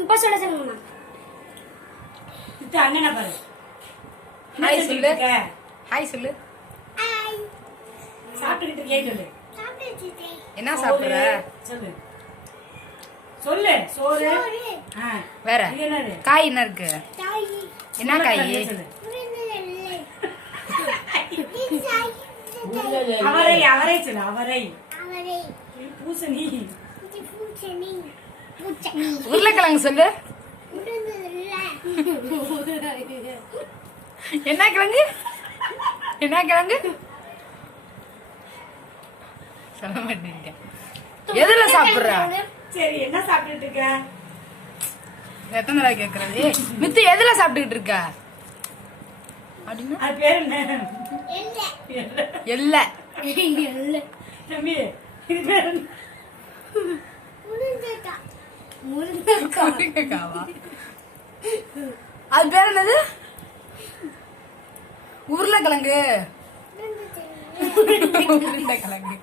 இப்ப சொல்ல சொல்லுங்க. இது அண்ணனா பாரு. ஹாய் சொல்லு. ஹாய் சொல்லு. ஹாய். சாப்பிட்டுக்கிட்டு கேக்குது. சாப்பிட்டுட்டே. என்ன சாப்பிடுற? சொல்லு. சொல்லு. சோறு. வேற இது என்னது? காய் என்ன இருக்கு? தாய். என்ன காய்? சொல்லு. உருளைக்கிழங்கு. அவரை அவரை சொல்லு. அவரை. அவரை. பூசணி. பூசணி. பூசணி. உருளைக்கிழங்கு சொல்லு. என்ன கிழங்கு? என்ன கிழங்கு? சொல்ல மாட்டேங்க. எதுல சாப்பிடுற? சரி என்ன சாப்பிட்டுட்டு இருக்க? எத்தனை தடவை கேக்குறது? மித்து எதுல சாப்பிட்டுக்கிட்டு இருக்க? அப்படின்னா அது பேர் என்ன? எல்ல. தம்பி இது பேர் என்ன? முருங்கைக்காவா? அது பேர் என்னது? உருளைக்கிழங்கு. உருளைக்கிழங்கு.